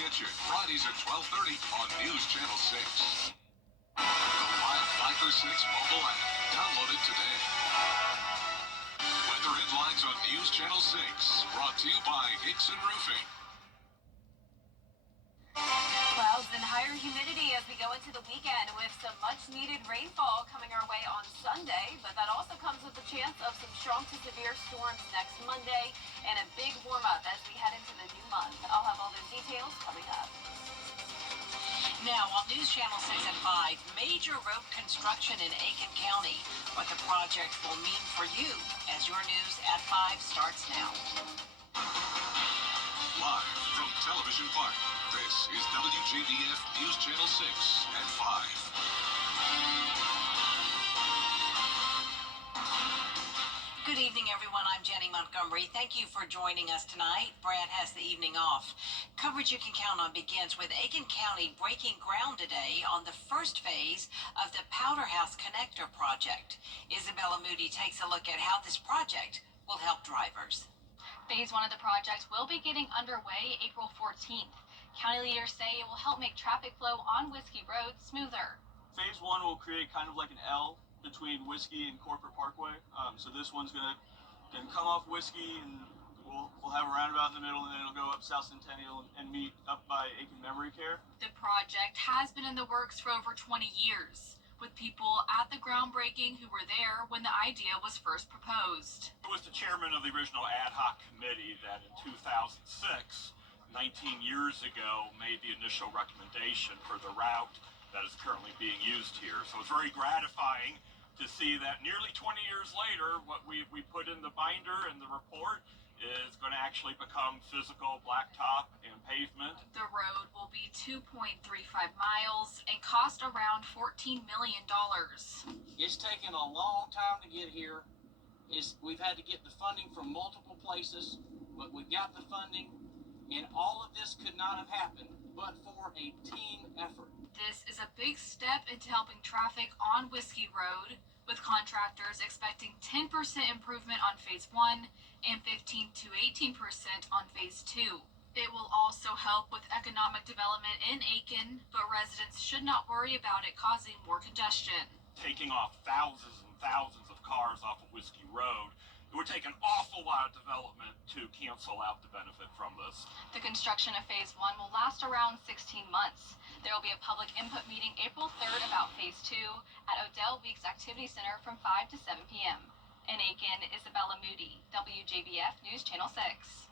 Kitchen, Fridays at 12:30 on News Channel 6. The Live 5 for 6 mobile app. Download it today. Weather headlines on News Channel 6. Brought to you by Hickson Roofing. Clouds and higher humidity as we go into the weekend with some much-needed rainfall coming our way on Sunday, but that also comes with the chance of some strong to severe storms next Monday and a big warm-up as we head into the new month. I'll have all those details coming up. Now on News Channel 6 at 5, major road construction in Aiken County. What the project will mean for you as your News at 5 starts now. Live from Television Park, this is WJBF News Channel 6 at 5. Good evening, everyone. I'm Jenny Montgomery. Thank you for joining us tonight. Brad has the evening off. Coverage you can count on begins with Aiken County breaking ground today on the first phase of the Powderhouse Connector project. Isabella Moody takes a look at how this project will help drivers. Phase 1 of the project will be getting underway April 14th. County leaders say it will help make traffic flow on Whiskey Road smoother. Phase 1 will create kind of like an L between Whiskey and Corporate Parkway. So this one's gonna come off Whiskey, and we'll have a roundabout in the middle, and then it'll go up South Centennial and meet up by Aiken Memory Care. The project has been in the works for over 20 years, with people at the groundbreaking who were there when the idea was first proposed. I was the chairman of the original ad hoc committee that in 2006, 19 years ago, made the initial recommendation for the route that is currently being used here. So it's very gratifying to see that nearly 20 years later, what we put in the binder and the report is going to actually become physical blacktop and pavement. The road will be 2.35 miles and cost around $14 million. It's taken a long time to get here. We've had to get the funding from multiple places, but we got the funding, and all of this could not have happened but for a team effort. This is a big step into helping traffic on Whiskey Road, with contractors expecting 10% improvement on Phase 1 and 15 to 18% on Phase 2. It will also help with economic development in Aiken, but residents should not worry about it causing more congestion. Taking off thousands and thousands of cars off of Whiskey Road, it would take an awful lot of development to cancel out the benefit from this. The construction of Phase 1 will last around 16 months. There will be a public input meeting April 3rd about Phase 2 at Odell Weeks Activity Center from 5 to 7 p.m. In Aiken, Isabella Moody, WJBF News Channel 6.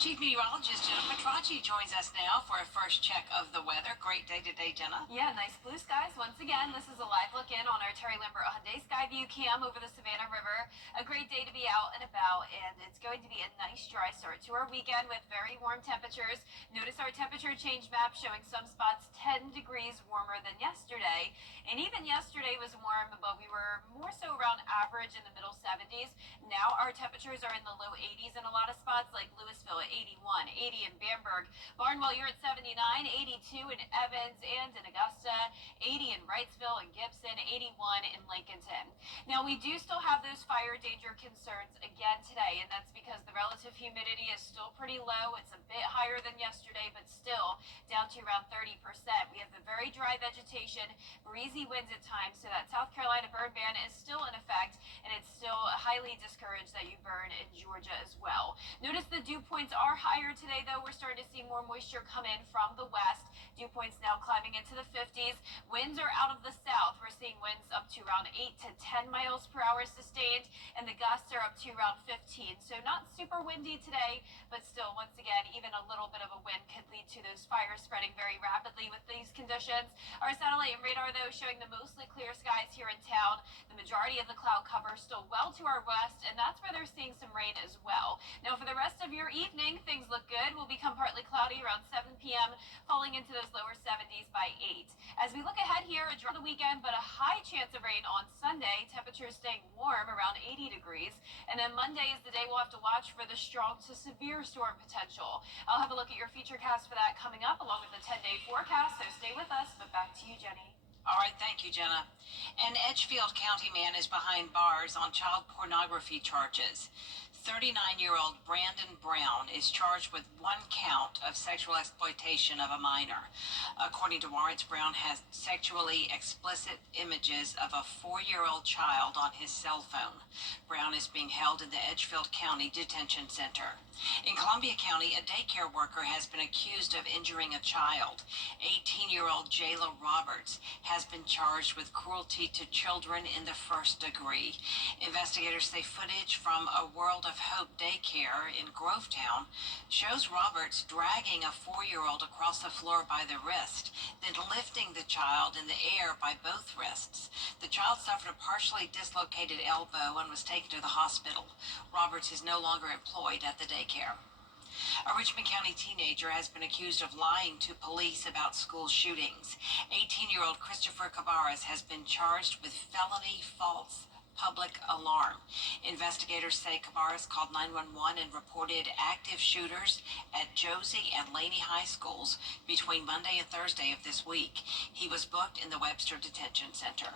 Chief Meteorologist Jenna Petracci joins us now for a first check of the weather. Great day today, Jenna. Yeah, nice blue skies once again. This is a live look in on our Terry Lambert Hyundai Skyview cam over the Savannah River. A great day to be out and about, and it's going to be a nice dry start to our weekend with very warm temperatures. Notice our temperature change map showing some spots 10 degrees warmer than yesterday, and even yesterday was warm, but we were more so around average in the middle 70s. Now our temperatures are in the low 80s in a lot of spots like Louisville at 81, 80 in Bamberg, Barnwell, you're at 79, 82 in Evans and in Augusta, 80 in Wrightsville and Gibson, 81 in Lincolnton. Now we do still have those fire danger concerns again today, and that's because the relative humidity is still pretty low. It's a bit higher than yesterday, but still down to around 30%. We have the very dry vegetation, breezy winds at times, so that South Carolina burn ban is still in effect, and it's still highly discouraged that you burn in Georgia as well. Notice the dew points are higher today, though. We're starting to see more moisture come in from the west. Dew points now climbing into the 50s. Winds are out of the south. We're seeing winds up to around 8 to 10 miles per hour sustained, and the gusts are up to around 15. So not super windy today, but still, once again, even a little bit of a wind could lead to those fires spreading very rapidly with these conditions. Our satellite and radar, though, showing the mostly clear skies here in town. The majority of the cloud cover still well to our west, and that's where they're seeing some rain as well. Now, for the rest of your evening, things look good. Will become partly cloudy around 7 p.m., falling into those lower 70s by 8. As we look ahead here, a dry the weekend, but a high chance of rain on Sunday. Temperatures staying warm around 80 degrees. And then Monday is the day we'll have to watch for the strong to severe storm potential. I'll have a look at your futurecast for that coming up, along with the 10-day forecast, so stay with us. But back to you, Jenny. All right, thank you, Jenna. An Edgefield County man is behind bars on child pornography charges. 39-year-old Brandon Brown is charged with one count of sexual exploitation of a minor. According to warrants, Brown has sexually explicit images of a 4-year-old child on his cell phone. Brown is being held in the Edgefield County Detention Center. In Columbia County, a daycare worker has been accused of injuring a child. 18-year-old Jayla Roberts has been charged with cruelty to children in the first degree. Investigators say footage from a World of Hope daycare in Grovetown shows Roberts dragging a 4-year-old across the floor by the wrist, then lifting the child in the air by both wrists. The child suffered a partially dislocated elbow and was taken to the hospital. Roberts is no longer employed at the daycare. A Richmond County teenager has been accused of lying to police about school shootings. 18-year-old Christopher Cabarrus has been charged with felony false public alarm. Investigators say Cabarrus called 911 and reported active shooters at Josie and Laney High Schools between Monday and Thursday of this week. He was booked in the Webster Detention Center.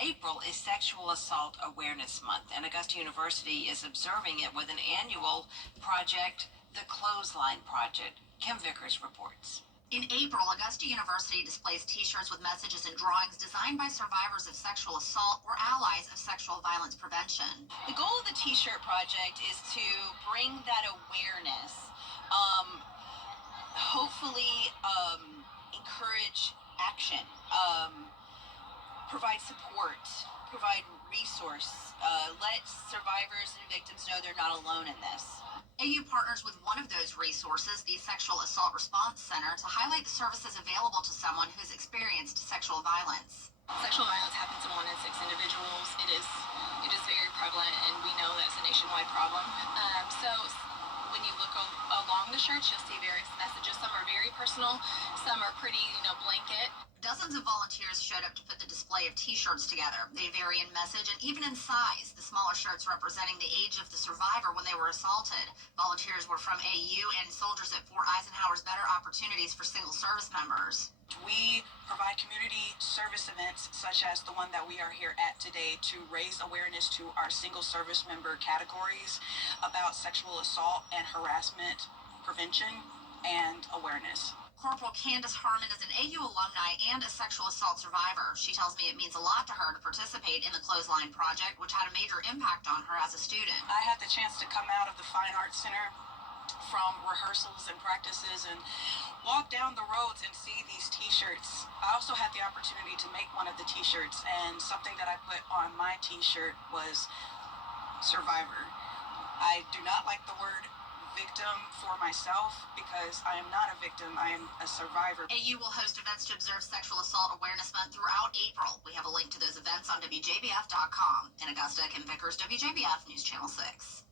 April is Sexual Assault Awareness Month, and Augusta University is observing it with an annual project, the Clothesline Project. Kim Vickers reports. In April, Augusta University displays t-shirts with messages and drawings designed by survivors of sexual assault or allies of sexual violence prevention. The goal of the t-shirt project is to bring that awareness, hopefully encourage action, provide support, provide resource, let survivors and victims know they're not alone in this. AU partners with one of those resources, the Sexual Assault Response Center, to highlight the services available to someone who's experienced sexual violence. Sexual violence happens to 1 in 6 individuals. It is very prevalent, and we know that's a nationwide problem. So when you look along the shirts, you'll see various messages. Some are very personal, some are pretty, blanket. Dozens of volunteers showed up to put the display of t-shirts together. They vary in message and even in size, the smaller shirts representing the age of the survivor when they were assaulted. Volunteers were from AU and soldiers at Fort Eisenhower's Better Opportunities for Single Service members. We provide community service events such as the one that we are here at today to raise awareness to our single service member categories about sexual assault and harassment prevention and awareness. Corporal Candace Harmon is an AU alumni and a sexual assault survivor. She tells me it means a lot to her to participate in the Clothesline Project, which had a major impact on her as a student. I had the chance to come out of the Fine Arts Center from rehearsals and practices and walk down the roads and see these t-shirts. I also had the opportunity to make one of the t-shirts, and something that I put on my t-shirt was survivor. I do not like the word victim for myself because I am not a victim, I am a survivor. AU will host events to observe Sexual Assault Awareness Month throughout April. We have a link to those events on WJBF.com. In Augusta, Kim Vickers, WJBF News Channel 6.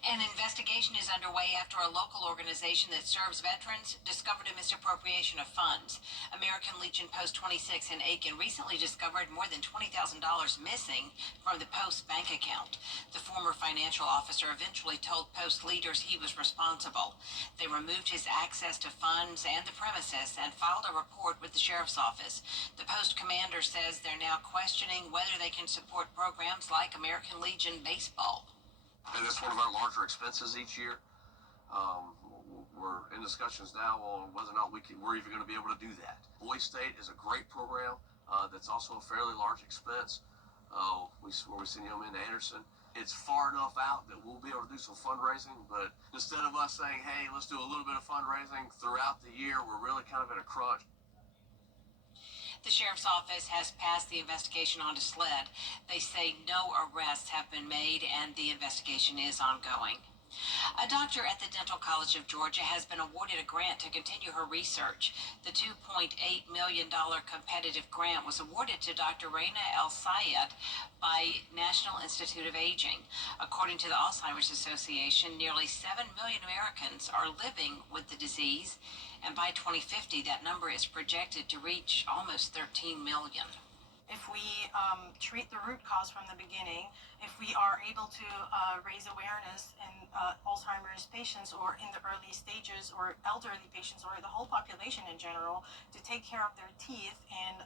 An investigation is underway after a local organization that serves veterans discovered a misappropriation of funds. American Legion Post 26 in Aiken recently discovered more than $20,000 missing from the Post bank account. The former financial officer eventually told Post leaders he was responsible. They removed his access to funds and the premises and filed a report with the sheriff's office. The Post commander says they're now questioning whether they can support programs like American Legion Baseball. And it's one of our larger expenses each year. We're in discussions now on whether or not we're even going to be able to do that. Boys State is a great program that's also a fairly large expense. Where we send them into Anderson. It's far enough out that we'll be able to do some fundraising, but instead of us saying, hey, let's do a little bit of fundraising throughout the year, we're really kind of in a crunch. The sheriff's office has passed the investigation on to SLED. They say no arrests have been made and the investigation is ongoing. A doctor at the Dental College of Georgia has been awarded a grant to continue her research. The $2.8 million competitive grant was awarded to Dr. Raina El Sayed by National Institute of Aging. According to the Alzheimer's Association, nearly 7 million Americans are living with the disease, and by 2050, that number is projected to reach almost 13 million. if we treat the root cause from the beginning, if we are able to raise awareness in Alzheimer's patients or in the early stages or elderly patients or the whole population in general to take care of their teeth and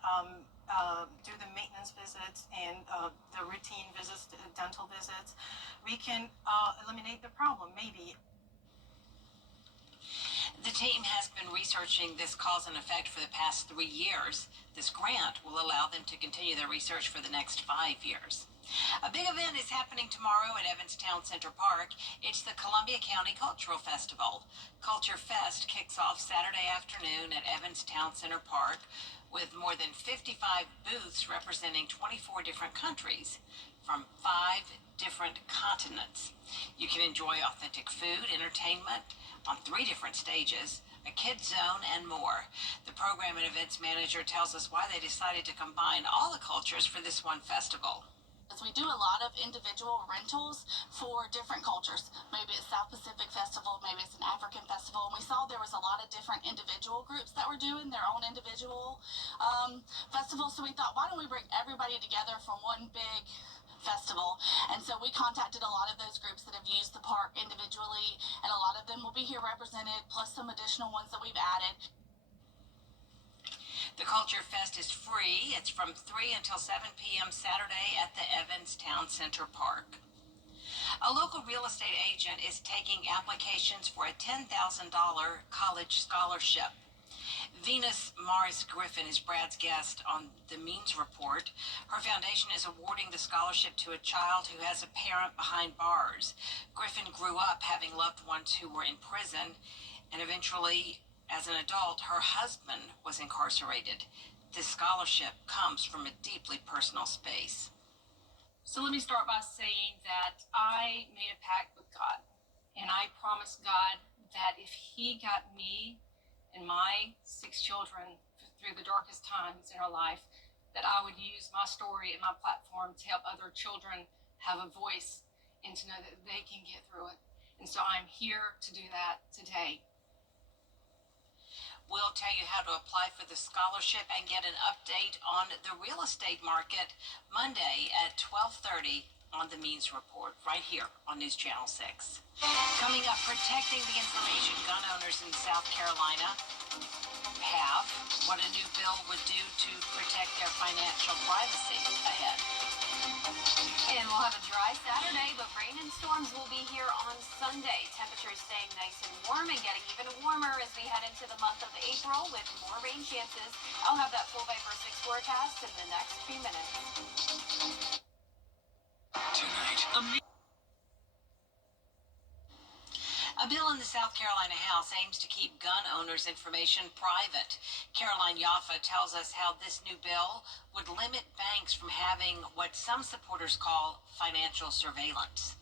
do the maintenance visits and the routine visits, dental visits, we can eliminate the problem, maybe. The team has been researching this cause and effect for the past 3 years. This grant will allow them to continue their research for the next 5 years. A big event is happening tomorrow at Evans Town Center Park. It's the Columbia County Cultural Festival. Culture Fest kicks off Saturday afternoon at Evans Town Center Park with more than 55 booths representing 24 different countries from 5 different continents. You can enjoy authentic food, entertainment on 3 different stages, a kids zone, and more. The program and events manager tells us why they decided to combine all the cultures for this one festival. We do a lot of individual rentals for different cultures. Maybe it's South Pacific Festival, maybe it's an African festival. And we saw there was a lot of different individual groups that were doing their own individual festivals. So we thought, why don't we bring everybody together for one big festival? And so we contacted a lot of those groups that have used the park individually, and a lot of them will be here represented, plus some additional ones that we've added. The Culture Fest is free. It's from 3 until 7 p.m. Saturday at the Evans Town Center Park. A local real estate agent is taking applications for a $10,000 college scholarship. Venus Morris Griffin is Brad's guest on the Means Report. Her foundation is awarding the scholarship to a child who has a parent behind bars. Griffin grew up having loved ones who were in prison, and eventually, as an adult, her husband was incarcerated. This scholarship comes from a deeply personal space. So let me start by saying that I made a pact with God, and I promised God that if He got me and my 6 children through the darkest times in our life, that I would use my story and my platform to help other children have a voice and to know that they can get through it. And so I'm here to do that today. We'll tell you how to apply for the scholarship and get an update on the real estate market Monday at 12:30 on the Means Report, right here on News Channel 6. Coming up, protecting the information gun owners in South Carolina have, what a new bill would do to protect their financial privacy ahead. And we'll have a dry Saturday, but rain and storms will be here on Sunday. Temperatures staying nice and warm and getting even warmer as we head into the month of April with more rain chances. I'll have that full Viper 6 forecast in the next few minutes. Tonight, a bill in the South Carolina House aims to keep gun owners' information private. Caroline Yaffa tells us how this new bill would limit banks from having what some supporters call financial surveillance.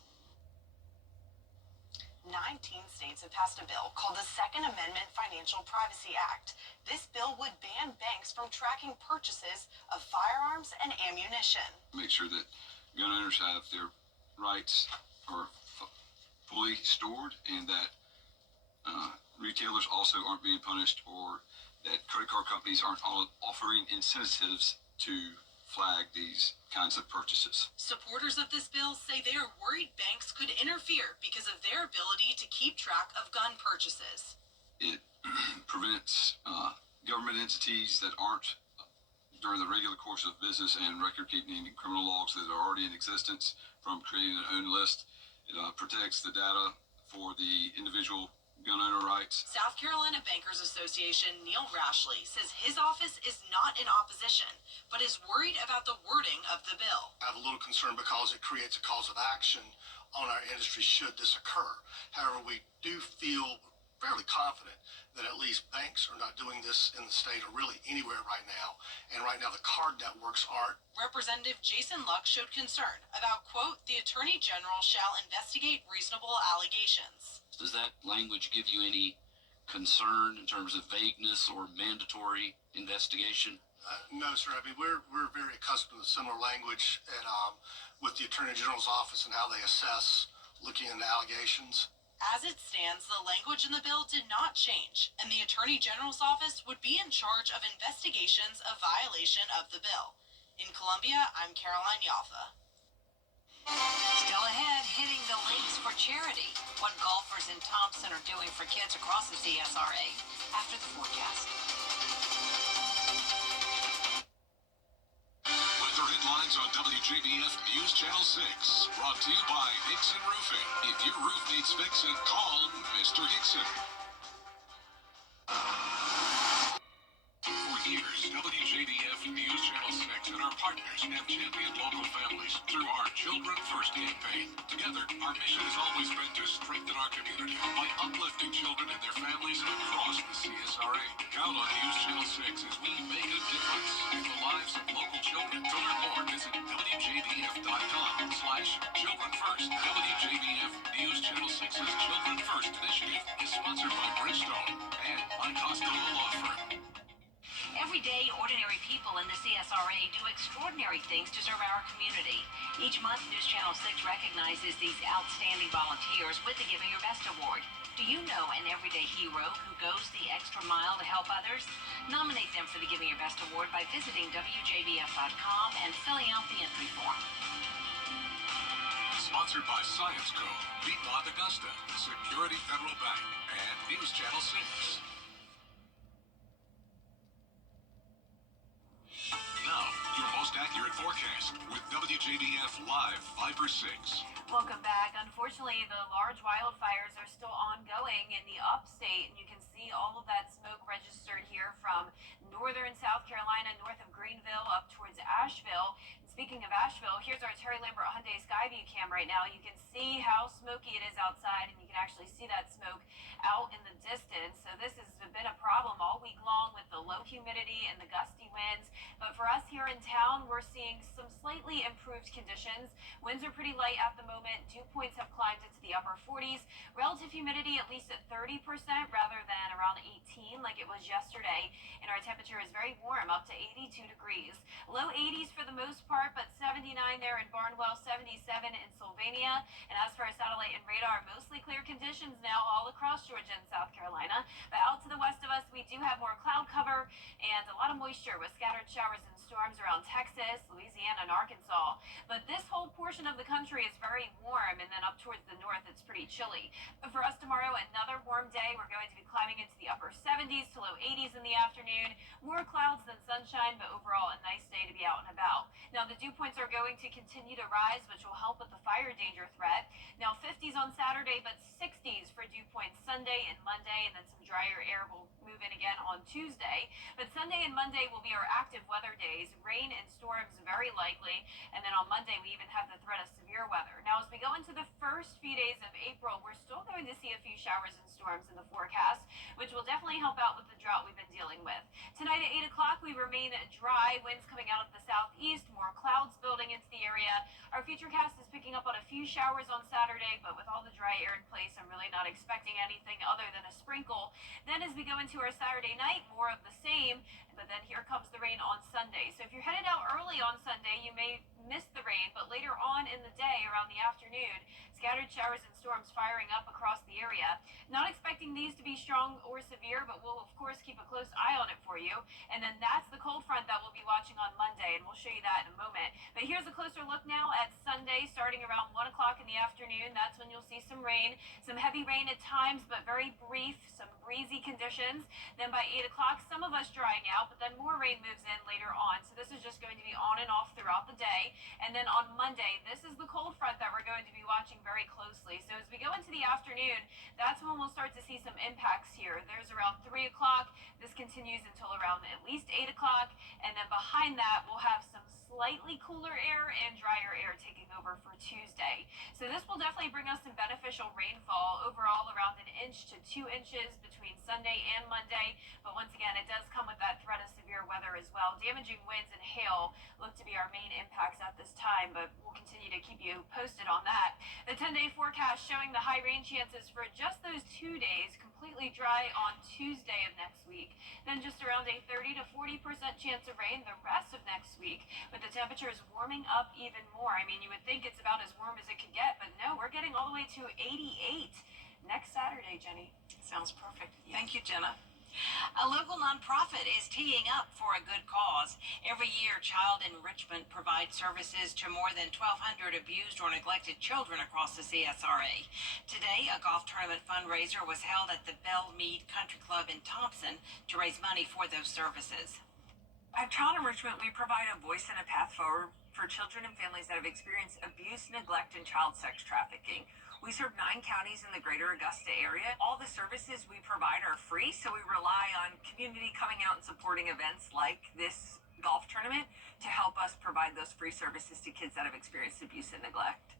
19 states have passed a bill called the Second Amendment Financial Privacy Act. This bill would ban banks from tracking purchases of firearms and ammunition. Make sure that gun owners have their rights are fully stored, and that retailers also aren't being punished, or that credit card companies aren't offering incentives to flag these kinds of purchases. Supporters of this bill say they are worried banks could interfere because of their ability to keep track of gun purchases. It prevents government entities that aren't during the regular course of business and record keeping criminal logs that are already in existence from creating their own list. It protects the data for the individual gun owner rights. South Carolina Bankers Association Neil Rashley says his office is not in opposition, but is worried about the wording of the bill. I have a little concern because it creates a cause of action on our industry should this occur. However, we do feel fairly confident that at least banks are not doing this in the state or really anywhere right now. And right now the card networks aren't. Representative Jason Luck showed concern about, quote, the Attorney General shall investigate reasonable allegations. Does that language give you any concern in terms of vagueness or mandatory investigation? No, sir. I mean, we're very accustomed to similar language with the Attorney General's office and how they assess looking into allegations. As it stands, the language in the bill did not change, and the Attorney General's office would be in charge of investigations of violation of the bill. In Columbia, I'm Caroline Yalfa. Still ahead, hitting the lakes for charity. What golfers in Thompson are doing for kids across the CSRA after the forecast. Weather headlines on WJBF News Channel 6. Brought to you by Hickson Roofing. If your roof needs fixing, call Mr. Hickson. For years, WJBF News Channel 6 and our partners have championed local families through our Children First campaign. Together, our mission has always been to strengthen our community by uplifting children and their families across the CSRA. Count on News Channel 6 as we make a difference in the lives of local children. To learn more, visit WJBF.com/Children First. WJBF News Channel 6's Children First initiative is sponsored by Bridgestone and by Costello Law Firm. Every day, ordinary people in the CSRA do extraordinary things to serve our community. Each month, News Channel 6 recognizes these outstanding volunteers with the Giving Your Best Award. Do you know an everyday hero who goes the extra mile to help others? Nominate them for the Giving Your Best Award by visiting WJBF.com and filling out the entry form. Sponsored by Science Co., Piedmont Augusta, Security Federal Bank, and News Channel 6. Now, your most accurate forecast with WJBF Live Fiber 6. Welcome back. Unfortunately, the large wildfires are still ongoing in the upstate, and you can see all of that smoke registered here from northern South Carolina, north of Greenville, up towards Asheville. And speaking of Asheville, here's our Terry Lambert Hyundai Skyview cam right now. You can see how smoky it is outside, and you can actually see that smoke out in the distance. So this has been a problem all week long with the low humidity and the gusty winds. But for us here in town, we're seeing some slightly improved conditions. Winds are pretty light at the moment. Dew points have climbed into the upper 40s. Relative humidity at least at 30% rather than around 18 like it was yesterday. And our temperature is very warm, up to 82 degrees. Low 80s for the most part, but 79 there in Barnwell, 77 in Sylvania. And as for our satellite and radar, mostly clear conditions now all across Georgia and South Carolina. But out to the west of us, we do have more cloud cover and a lot of moisture with scattered showers and storms around Texas, Louisiana, and Arkansas. But this whole portion of the country is very warm, and then up towards the north, it's pretty chilly. But for us tomorrow, another warm day. We're going to be climbing into the upper 70s to low 80s in the afternoon. More clouds than sunshine, but overall a nice day to be out and about. Now, the dew points are going to continue to rise, which will help with the fire danger threat. Now, 50s on Saturday, but 60s for dew points Sunday and Monday, and then some drier air will move in again on Tuesday. But Sunday and Monday will be our active weather days. Rain and storms very likely. And then on Monday, we even have the threat of severe weather. Now, as we go into the first few days of April, we're still going to see a few showers and storms in the forecast, which will definitely help out with the drought we've been dealing with. Tonight at 8 o'clock, we remain dry. Winds coming out of the southeast, more clouds building into the area. Our futurecast is picking up on a few showers on Saturday, but with all the dry air in place, I'm really not expecting anything other than a sprinkle. Then as we go into our Saturday night, more of the same, but then here comes the rain on Sunday. So if you're headed out early on Sunday, you may miss the rain, but later on in the day, around the afternoon, scattered showers and storms firing up across the area. Not expecting these to be strong or severe, but we'll of course keep a close eye on it for you. And then that's the cold front that we'll be watching on Monday, and we'll show you that in a moment. But here's a closer look now at Sunday, starting around 1 o'clock in the afternoon. That's when you'll see some rain, some heavy rain at times, but very brief, some breezy conditions. Then by 8 o'clock, some of us drying out, but then more rain moves in later on. So this is just going to be on and off throughout the day. And then on Monday, this is the cold front that we're going to be watching very closely. So as we go into the afternoon, that's when we'll start to see some impacts here. There's around 3 o'clock. This continues until around at least 8 o'clock. And then behind that, we'll have some slightly cooler air and drier air taking over for Tuesday. So this will definitely bring us some beneficial rainfall, overall around 1 inch to 2 inches between Sunday and Monday. But once again, it does come with that threat of severe weather as well. Damaging winds and hail look to be our main impacts at this time, but we'll continue to keep you posted on that. The 10-day forecast showing the high rain chances for just those 2 days, completely dry on Tuesday of next week. Then just around a 30 to 40% chance of rain the rest of next week, with the temperatures warming up even more. I mean, you would think it's about as warm as it could get, but no, we're getting all the way to 88 next Saturday, Jenny. Sounds perfect. Thank you, Jenna. A local nonprofit is teeing up for a good cause. Every year, Child Enrichment provides services to more than 1,200 abused or neglected children across the CSRA. Today, a golf tournament fundraiser was held at the Belle Meade Country Club in Thompson to raise money for those services. At Child Enrichment, we provide a voice and a path forward for children and families that have experienced abuse, neglect, and child sex trafficking. We serve 9 counties in the greater Augusta area. All the services we provide are free, so we rely on community coming out and supporting events like this golf tournament to help us provide those free services to kids that have experienced abuse and neglect.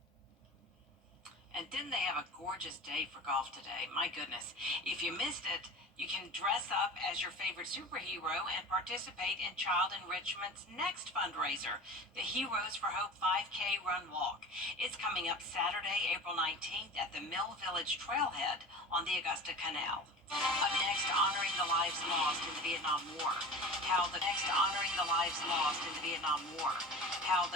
And didn't they have a gorgeous day for golf today? My goodness. If you missed it, you can dress up as your favorite superhero and participate in Child Enrichment's next fundraiser, the Heroes for Hope 5K Run Walk. It's coming up Saturday, April 19th at the Mill Village Trailhead on the Augusta Canal. Up next, honoring the lives lost in the Vietnam War. How the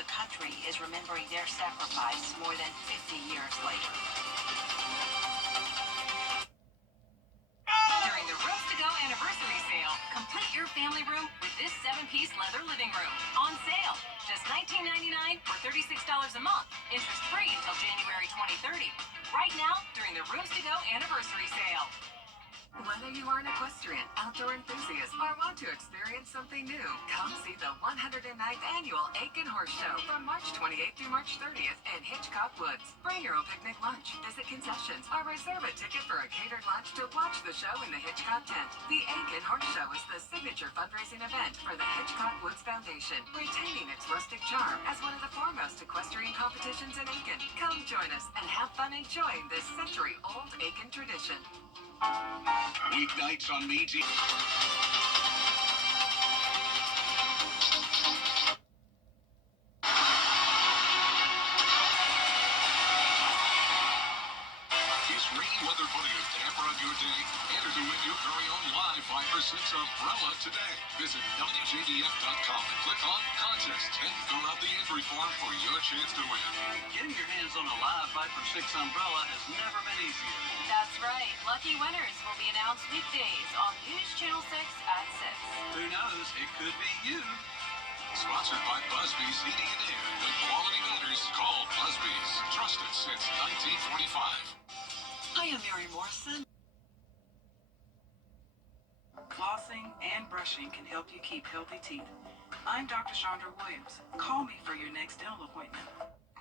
country is remembering their sacrifice more than 50 years later. During the Rooms to Go anniversary sale, complete your family room with this 7-piece leather living room. On sale, just $19.99 or $36 a month. Interest free until January 2030. Right now, during the Rooms to Go anniversary sale. Whether you are an equestrian, outdoor enthusiast, or want to experience something new, come see the 109th Annual Aiken Horse Show from March 28th through March 30th in Hitchcock Woods. Bring your own picnic lunch, visit concessions, or reserve a ticket for a catered lunch to watch the show in the Hitchcock tent. The Aiken Horse Show is the signature fundraising event for the Hitchcock Woods Foundation, retaining its rustic charm as one of the foremost equestrian competitions in Aiken. Come join us and have fun enjoying this century-old Aiken tradition. Weeknights on Meiji. Is rainy weather putting a damper on your day? Enter to win your very own live 5 for 6 umbrella today. Visit WJBF.com and click on Contest and fill out the entry form for your chance to win. Getting your hands on a live 5 for 6 umbrella has never been easier. That's right. Lucky winners will be announced weekdays on News Channel 6 at 6. Who knows? It could be you. Sponsored by Busby's Heating and Air. When quality matters, call Busby's. Trusted since 1945. Hi, I'm Mary Morrison. Flossing and brushing can help you keep healthy teeth. I'm Dr. Chandra Williams. Call me for your next dental appointment.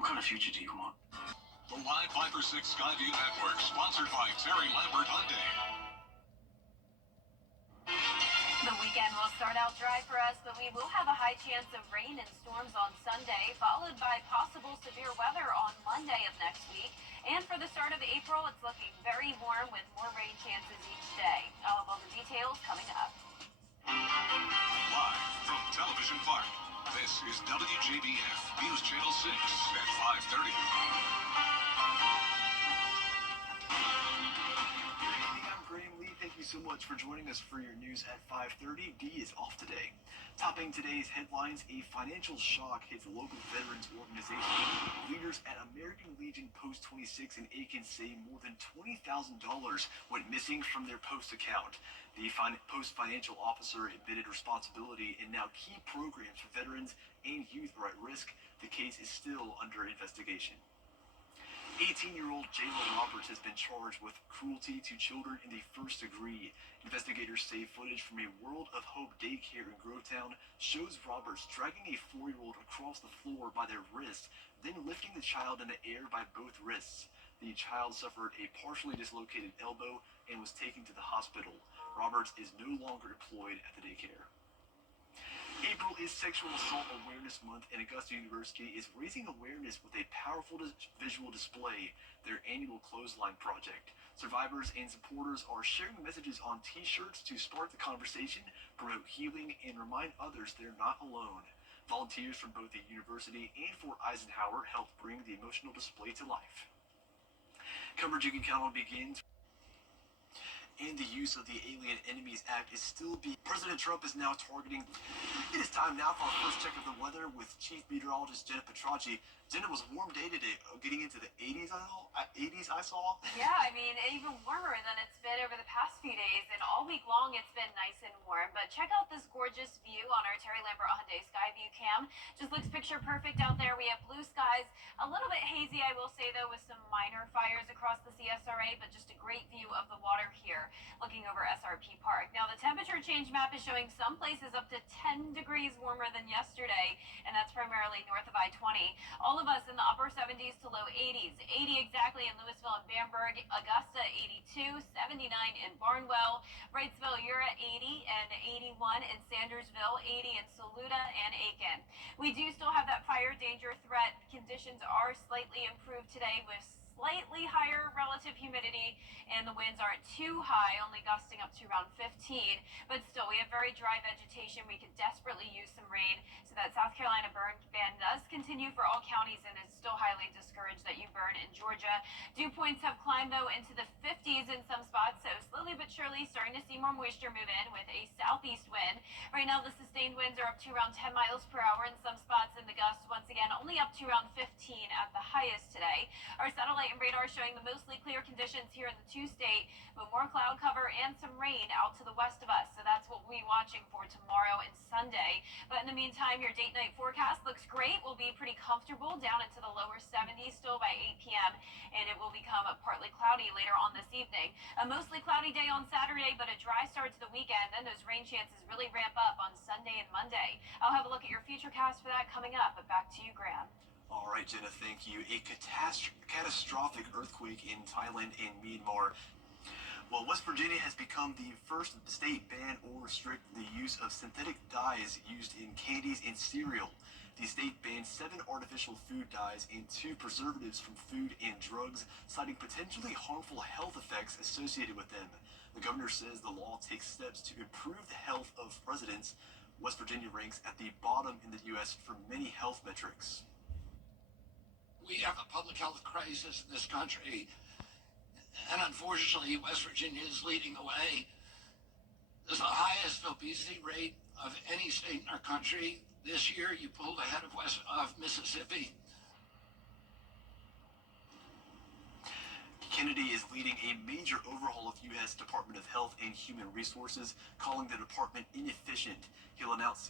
What kind of future do you want? The Live 5 for 6 Skyview Network, sponsored by Terry Lambert Hyundai. The weekend will start out dry for us, but we will have a high chance of rain and storms on Sunday, followed by possible severe weather on Monday of next week. And for the start of April, it's looking very warm with more rain chances each day. I'll have all the details coming up. Live from Television Park, this is WJBF News Channel 6 at 5:30. Thank you so much for joining us for your news at 5:30. D is off today. Topping today's headlines, a financial shock hits a local veterans organization. Leaders at American Legion Post 26 in Aiken say more than $20,000 went missing from their post account. The post financial officer admitted responsibility, and now key programs for veterans and youth are at risk. The case is still under investigation. 18-year-old Jayla Roberts has been charged with cruelty to children in the first degree. Investigators say footage from a World of Hope daycare in Grovetown shows Roberts dragging a 4-year-old across the floor by their wrists, then lifting the child in the air by both wrists. The child suffered a partially dislocated elbow and was taken to the hospital. Roberts is no longer employed at the daycare. April is Sexual Assault Awareness Month, and Augusta University is raising awareness with a powerful visual display, their annual Clothesline project. Survivors and supporters are sharing messages on t-shirts to spark the conversation, promote healing, and remind others they're not alone. Volunteers from both the university and Fort Eisenhower helped bring the emotional display to life. Coverage you can count on begins. And the use of the Alien Enemies Act is still being... President Trump is now targeting... It is time now for our first check of the weather with Chief Meteorologist Jenna Petracci. Jen, it was a warm day today, getting into the 80s. I saw. Yeah, I mean, even warmer than it's been over the past few days, and all week long it's been nice and warm. But check out this gorgeous view on our Terry Lambert Hyundai Sky View Cam. Just looks picture perfect out there. We have blue skies, a little bit hazy, I will say, though, with some minor fires across the CSRA, but just a great view of the water here, looking over SRP Park. Now, the temperature change map is showing some places up to 10 degrees warmer than yesterday, and that's primarily north of I-20. All of us in the upper 70s to low 80s. 80 exactly in Louisville and Bamberg, Augusta 82, 79 in Barnwell, Wrightsville, you're at 80, and 81 in Sandersville, 80 in Saluda and Aiken. We do still have that fire danger threat. Conditions are slightly improved today with slightly higher relative humidity, and the winds aren't too high, only gusting up to around 15. But still, we have very dry vegetation. We could desperately use some rain. So that South Carolina burn ban does continue for all counties, and it's still highly discouraged that you burn in Georgia. Dew points have climbed, though, into the 50s in some spots, so slowly but surely starting to see more moisture move in with a southeast wind. Right now, the sustained winds are up to around 10 miles per hour in some spots, and the gusts, once again, only up to around 15 at the highest today. Our satellite and radar showing the mostly clear conditions here in the two-state, but more cloud cover and some rain out to the west of us. So that's what we'll be watching for tomorrow and Sunday. But in the meantime, your date-night forecast looks great. We'll be pretty comfortable down into the lower 70s still by 8 p.m., and it will become partly cloudy later on this evening. A mostly cloudy day on Saturday, but a dry start to the weekend. Then those rain chances really ramp up on Sunday and Monday. I'll have a look at your futurecast for that coming up. But back to you, Graham. All right, Jenna, thank you. A catastrophic earthquake in Thailand and Myanmar. Well, West Virginia has become the first state ban or restrict the use of synthetic dyes used in candies and cereal. The state banned 7 artificial food dyes and 2 preservatives from food and drugs, citing potentially harmful health effects associated with them. The governor says the law takes steps to improve the health of residents. West Virginia ranks at the bottom in the U.S. for many health metrics. We have a public health crisis in this country, and unfortunately, West Virginia is leading the way. There's the highest obesity rate of any state in our country. This year, you pulled ahead of Mississippi. Kennedy is leading a major overhaul of U.S. Department of Health and Human Resources, calling the department inefficient.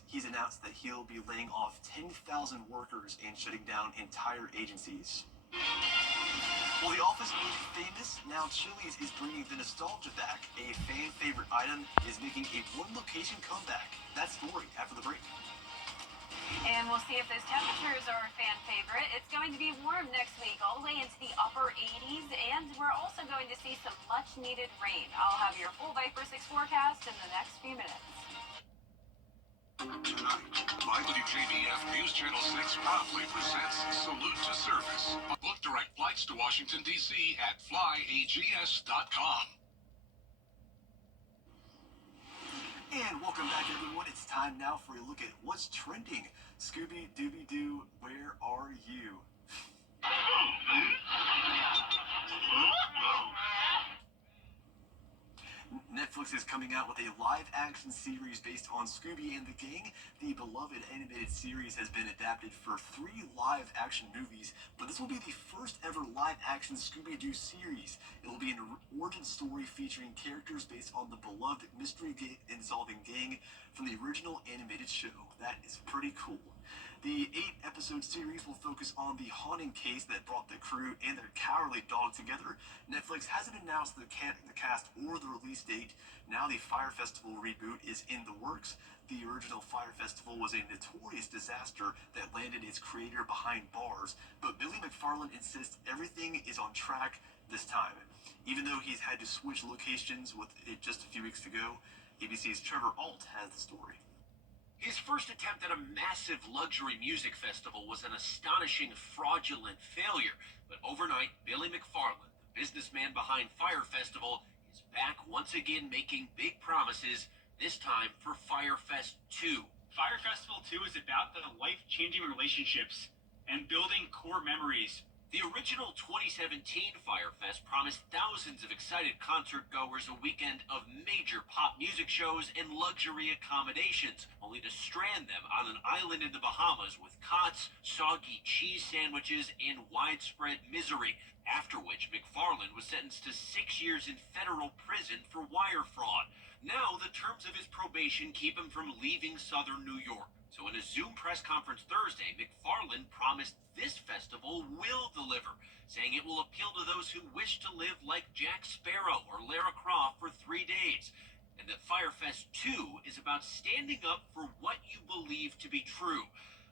He's announced that he'll be laying off 10,000 workers and shutting down entire agencies. Well, the office made famous. Now Chili's is bringing the nostalgia back. A fan favorite item is making a one-location comeback. That story after the break. And we'll see if those temperatures are a fan favorite. It's going to be warm next week, all the way into the upper 80s, and we're also going to see some much-needed rain. I'll have your full Viper 6 forecast in the next few minutes. Tonight, WJBF News Channel 6 proudly presents Salute to Service. Book direct flights to Washington, D.C. at flyags.com. And welcome back, everyone. It's time now for a look at what's trending. Scooby-Dooby-Doo, where are you? Netflix is coming out with a live-action series based on Scooby and the Gang. The beloved animated series has been adapted for 3 live-action movies, but this will be the first ever live-action Scooby-Doo series. It will be an origin story featuring characters based on the beloved mystery and solving gang from the original animated show. That is pretty cool. The 8-episode series will focus on the haunting case that brought the crew and their cowardly dog together. Netflix hasn't announced the cast or the release date. Now the Fyre Festival reboot is in the works. The original Fyre Festival was a notorious disaster that landed its creator behind bars, but Billy McFarland insists everything is on track this time. Even though he's had to switch locations with it just a few weeks to go, ABC's Trevor Alt has the story. His first attempt at a massive luxury music festival was an astonishing, fraudulent failure. But overnight, Billy McFarland, the businessman behind Fyre Festival, is back once again making big promises, this time for Fyre Fest 2. Fyre Festival 2 is about the life-changing relationships and building core memories. The original 2017 Firefest promised thousands of excited concert goers a weekend of major pop music shows and luxury accommodations, only to strand them on an island in the Bahamas with cots, soggy cheese sandwiches, and widespread misery, after which McFarland was sentenced to 6 years in federal prison for wire fraud. Now, the terms of his probation keep him from leaving southern New York. So in a Zoom press conference Thursday, McFarland promised this festival will deliver, saying it will appeal to those who wish to live like Jack Sparrow or Lara Croft for 3 days, and that Firefest 2 is about standing up for what you believe to be true.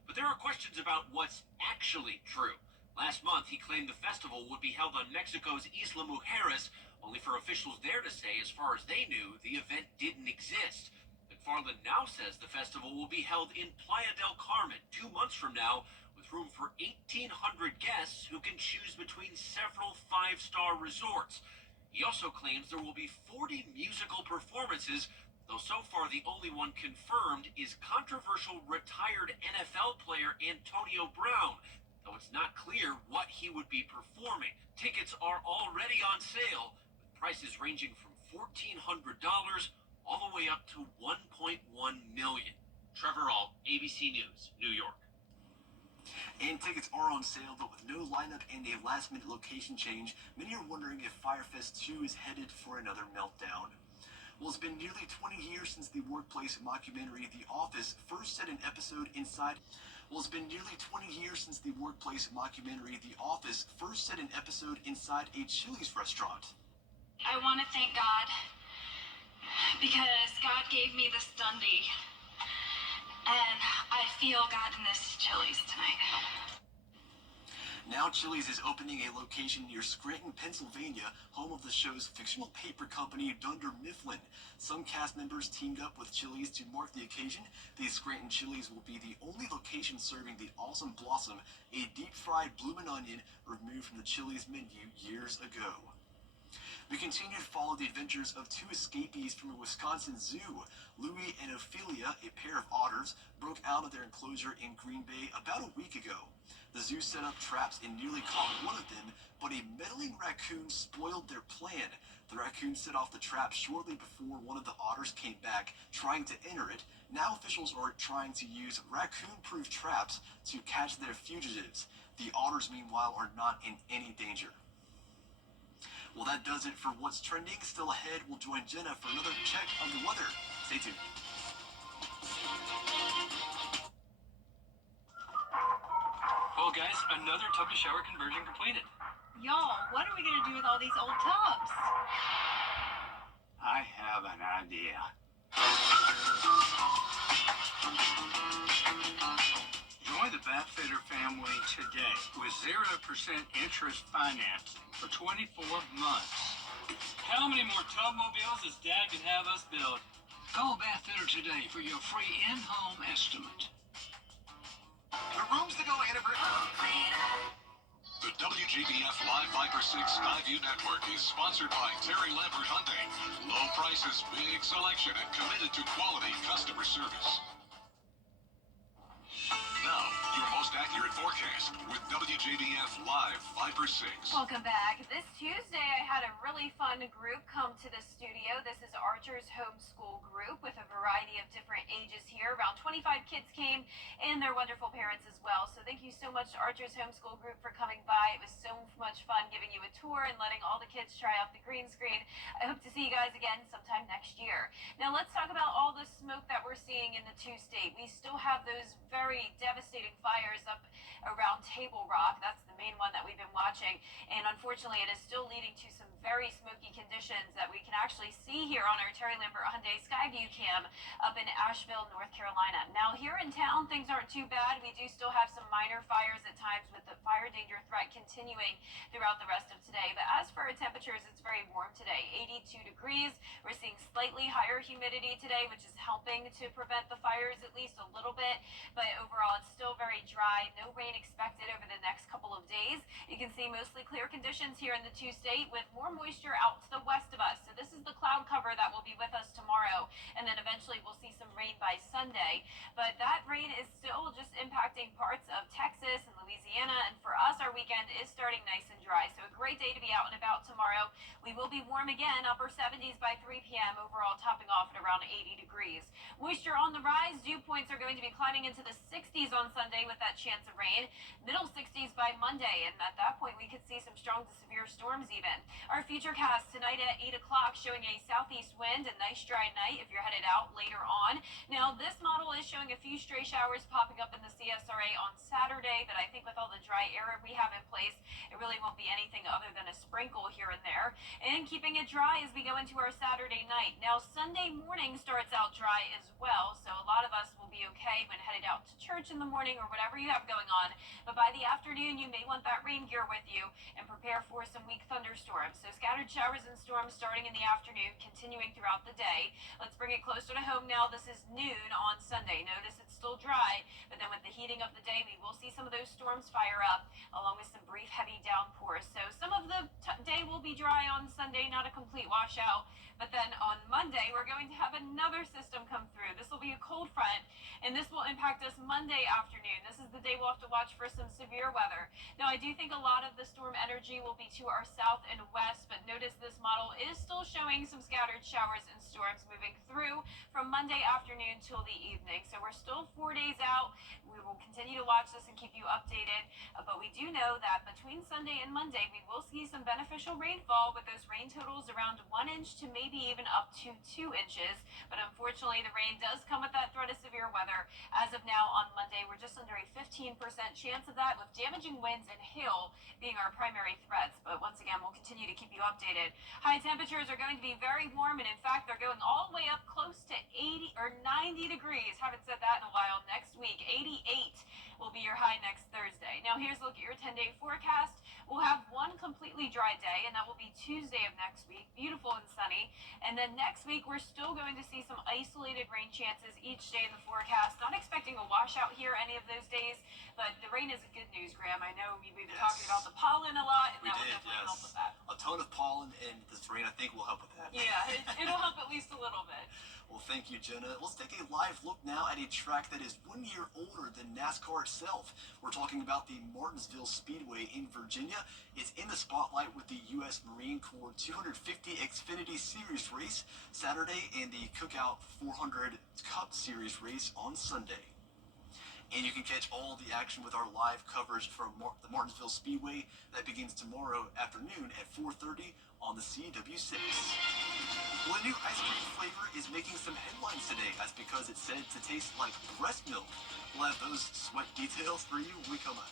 But there are questions about what's actually true. Last month, he claimed the festival would be held on Mexico's Isla Mujeres, only for officials there to say, as far as they knew, the event didn't exist. McFarland now says the festival will be held in Playa del Carmen 2 months from now, with room for 1,800 guests who can choose between several five-star resorts. He also claims there will be 40 musical performances, though so far the only one confirmed is controversial retired NFL player Antonio Brown, though it's not clear what he would be performing. Tickets are already on sale, with prices ranging from $1,400 all the way up to $1.1 million. Trevor Ault, ABC News, New York. And tickets are on sale, but with no lineup and a last-minute location change, many are wondering if Firefest 2 is headed for another meltdown. Well, it's been nearly 20 years since the workplace mockumentary The Office first set an episode inside. Well, it's been nearly 20 years since the workplace mockumentary The Office first set an episode inside a Chili's restaurant. I want to thank God, because God gave me this Dundee, and I feel God in this Chili's tonight. Now Chili's is opening a location near Scranton, Pennsylvania, home of the show's fictional paper company Dunder Mifflin. Some cast members teamed up with Chili's to mark the occasion. The Scranton Chili's will be the only location serving the Awesome Blossom, a deep-fried bloomin' onion removed from the Chili's menu years ago. We continue to follow the adventures of two escapees from a Wisconsin zoo. Louie and Ophelia, a pair of otters, broke out of their enclosure in Green Bay about a week ago. The zoo set up traps and nearly caught one of them, but a meddling raccoon spoiled their plan. The raccoon set off the trap shortly before one of the otters came back, trying to enter it. Now officials are trying to use raccoon-proof traps to catch their fugitives. The otters, meanwhile, are not in any danger. Well, that does it for what's trending. Still ahead, we'll join Jenna for another check of the weather. Stay tuned. Well, guys, another tub to shower conversion completed. Y'all, what are we going to do with all these old tubs? I have an idea. Join the Bathfitter family today with 0% interest financing for 24 months. How many more tubmobiles does Dad can have us build? Call Bathfitter today for your free in-home estimate. The rooms to go anniversary. The WJBF Live Viper 6 Skyview Network is sponsored by Terry Lambert Hyundai. Low prices, big selection, and committed to quality customer service. Now, your most accurate forecast with WJBF Live Viper 6. Welcome back. This Tuesday, I had a really fun group come to the studio. This is Archer's homeschool group with a variety of different ages here. Around 25 kids came and their wonderful parents as well. So thank you so much to Archer's homeschool group for coming by. It was so much fun giving you a tour and letting all the kids try out the green screen. I hope to see you guys again sometime next year. Now let's talk about all the smoke that we're seeing in the two-state. We still have those very devastating fires up around Table Rock. That's the main one that we've been watching, and unfortunately it is still leading to some very smoky conditions that we can actually see here on our Terry Lambert Hyundai Skyview cam up in Asheville, North Carolina. Now here in town things aren't too bad. We do still have some minor fires at times with the fire danger threat continuing throughout the rest of today, but as for our temperatures, it's very warm today, 82 degrees. We're seeing slightly higher humidity today, which is helping to prevent the fires at least a little bit, but overall it's still very dry. No rain expected over the next couple of days. days. You can see mostly clear conditions here in the two-state with more moisture out to the west of us. So this is the cloud cover that will be with us tomorrow, and then eventually we'll see some rain by Sunday. But that rain is still just impacting parts of Texas and Louisiana, and for us, our weekend is starting nice and dry. So a great day to be out and about tomorrow. We will be warm again, upper 70s by 3 p.m. overall, topping off at around 80 degrees. Moisture on the rise. Dew points are going to be climbing into the 60s on Sunday with that chance of rain. Middle 60s by Monday, and at that point we could see some strong to severe storms even. Our futurecast tonight at 8 o'clock showing a southeast wind, a nice dry night if you're headed out later on. Now this model is showing a few stray showers popping up in the CSRA on Saturday, but I think with all the dry air we have in place, it really won't be anything other than a sprinkle here and there. And keeping it dry as we go into our Saturday night. Now Sunday morning starts out dry as well, so a lot of us will be okay when headed out to church in the morning or whatever you have going on. But by the afternoon, you may want that rain gear with you and prepare for some weak thunderstorms. So scattered showers and storms starting in the afternoon, continuing throughout the day. Let's bring it closer to home now. This is noon on Sunday. Notice it's still dry, but then with the heating of the day, we will see some of those storms fire up, along with some brief heavy downpours. So some of the day will be dry on Sunday, not a complete washout. But then on Monday, we're going to have another system come through. This will be a cold front, and this will impact us Monday afternoon. This is the day we'll have to watch for some severe weather. Now, I do think a lot of the storm energy will be to our south and west, but notice this model is still showing some scattered showers and storms moving through from Monday afternoon till the evening. So we're still 4 days out. We will continue to watch this and keep you updated, but we do know that between Sunday and Monday, we will see some beneficial rainfall with those rain totals around 1 inch to maybe even up to 2 inches. But unfortunately, the rain does come with that threat of severe weather. As of now on Monday, we're just under a 15% chance of that, with damaging winds and hail being our primary threats. But once again, we'll continue to keep you updated. High temperatures are going to be very warm, and in fact, they're going all the way up close to 80 or 90 degrees. Haven't said that in a while. Next week, 88 will be your high next Thursday. Now here's a look at your 10-day forecast. We'll have one completely dry day, and that will be Tuesday of next week. Beautiful and sunny. And then next week, we're still going to see some isolated rain chances each day in the forecast. Not expecting a washout here any of those days, but the rain is good news, Graham. I know we've been talking about the pollen a lot, and that will definitely help with that. A ton of pollen, and this rain, I think, will help with that. Yeah, it'll help at least a little bit. Well, thank you, Jenna. Let's take a live look now at a track that is 1 year older than NASCAR itself. We're talking about the Martinsville Speedway in Virginia. It's in the spotlight with the U.S. Marine Corps 250 Xfinity Series race Saturday and the Cookout 400 Cup Series race on Sunday. And you can catch all the action with our live coverage from the Martinsville Speedway that begins tomorrow afternoon at 4:30 on the CW6. Well, a new ice cream flavor is making some headlines today. That's because it's said to taste like breast milk. We'll have those sweat details for you when we come up.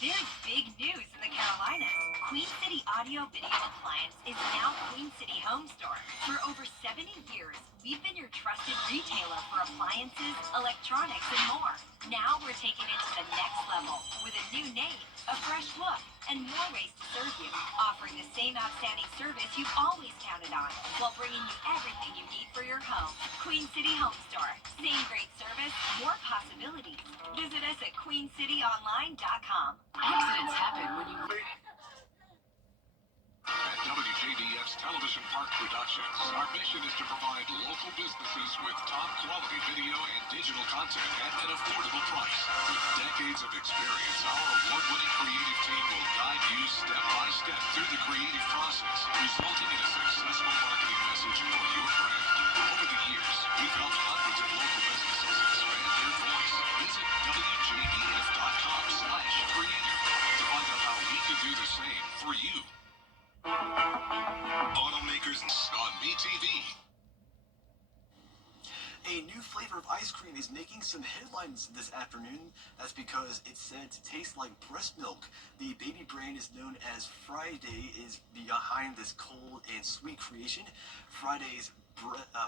There's big news in the Carolinas. Queen City Audio Video Appliance is now Queen City Home Store. For over 70 years, we've been your trusted retailer for appliances, electronics, and more. Now we're taking it to the next level with a new name, a fresh look, and more ways to serve you, offering the same outstanding service you've always counted on, while bringing you everything you need for your home. Queen City Home Store. Same great service, more possibilities. Visit us at queencityonline.com. Accidents happen when you... At WJBF's Television Park Productions, our mission is to provide local businesses with top quality video and digital content at an affordable price. With decades of experience, our award-winning creative team will guide you step by step through the creative process, resulting in a successful marketing message for your brand. Over the years, we've helped hundreds of local businesses expand their voice. Visit WJBF.com/creative to find out how we can do the same for you. Automakers on BTV. A new flavor of ice cream is making some headlines this afternoon. That's because it's said to taste like breast milk. The baby brand is known as Friday is behind this cold and sweet creation. Friday's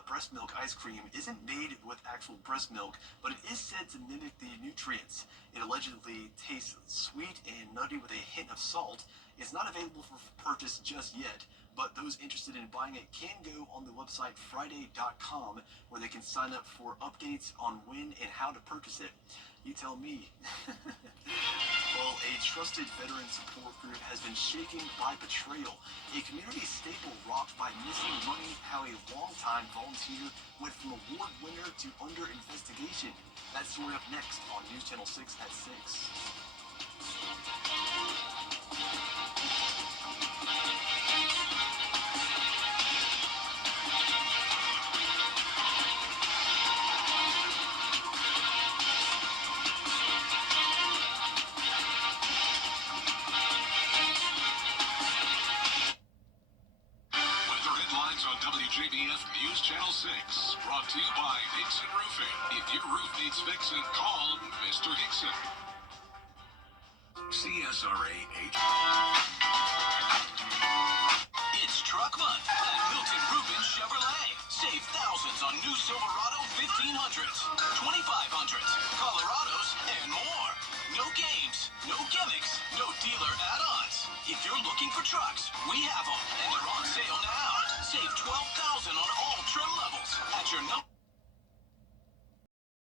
breast milk ice cream isn't made with actual breast milk, but it is said to mimic the nutrients. It allegedly tastes sweet and nutty with a hint of salt. It's not available for purchase just yet, but those interested in buying it can go on the website friday.com, where they can sign up for updates on when and how to purchase it. You tell me. Well, a trusted veteran support group has been shaken by betrayal. A community staple rocked by missing money, how a longtime volunteer went from award winner to under investigation. That story up next on News Channel 6 at 6. Weather headlines on WJBF News Channel 6. Brought to you by Hickson Roofing. If your roof needs fixing, call Mr. Hickson. CSRA H. It's Truck Month at Milton Rubin Chevrolet. Save thousands on new Silverado 1500s, 2500s, Colorados, and more. No games, no gimmicks, no dealer add-ons. If you're looking for trucks, we have them, and they're on sale now. Save $12,000 on all trim levels at your number.